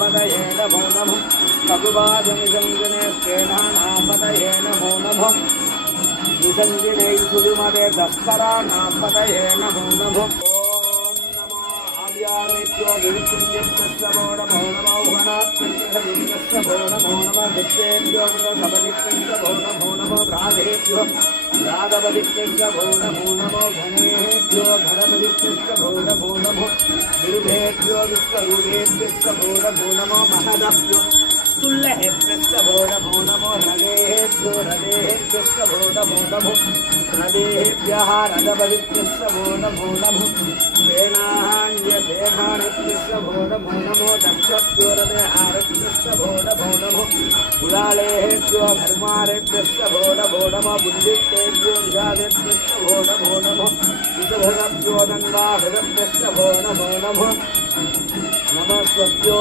पतये नमो नमः ककुबाजनिसञ्जने स्तेनानापतये नमो नमः निसञ्जने सुजुमते दस्तराणां पतये नमो नमः आर्यामेभ्यो विविक्तस्य नमो नमो वनात्मस्य नमो नमः दिक्तेभ्यो कृतसपदिक्तस्य नमो नमो प्रादेभ्यो रागपदिक्तस्य नमो नमो घनेभ्यो घनपदिक्तस्य नमो नमो विरुभेभ्यो विश्वरूपेभ्यस्य नमो नमो महदभ्यो सुल्लहेभ्यस्य नमो नमो रदेभ्यो रदेभ्यस्य नमो नमो रदेभ्यः रदपदिक्तस्य नमो नमो सेनान्यसेनानित्यस्य नमो नमो दक्षभ्यो रदेहारभ्यस्य नमो नमो कुलालेभ्यो धर्मारेभ्यस्य नमो नमो बुद्धित्तेभ्यो विषादेभ्यस्य नमो नमो विषभृभ्यो दङ्गाभृभ्यस्य नमो नमो नमः स्वभ्यो